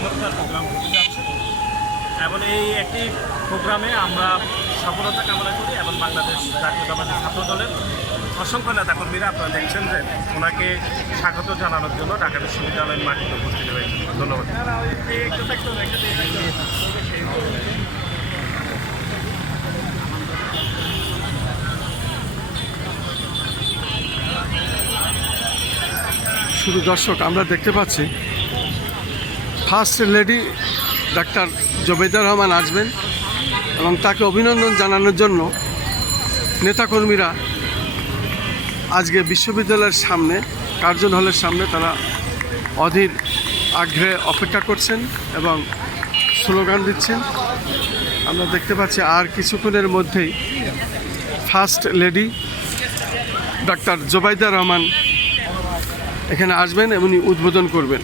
চমৎকার প্রোগ্রাম হতে যাচ্ছে এবং এই একটি প্রোগ্রামে আমরা সফলতা কামনা করি এবং বাংলাদেশ জাতীয়তাবাদী ছাত্র দলের অসংখ্য নেতাকর্মীরা আপনারা দেখছেন যে ওনাকে স্বাগত জানানোর জন্য ঢাকা বিশ্ববিদ্যালয়ের মাটিতে উপস্থিত হয়েছে। ধন্যবাদ। শুধু দর্শক আমরা দেখতে পাচ্ছি first lady doctor Jobeda Rahman আসবেন এবং তাকে অভিনন্দন জানানোর জন্য নেতাকর্মীরা আজকে বিশ্ববিদ্যালয়ের সামনে কার্জন হলের সামনে তারা অধীর আগ্রহে অপেক্ষা করছেন এবং স্লোগান দিচ্ছেন। আমরা দেখতে পাচ্ছি আর কিছুক্ষণের মধ্যেই first lady doctor Zubaida Rahman এখানে আসবেন এবং উদ্বোধন করবেন।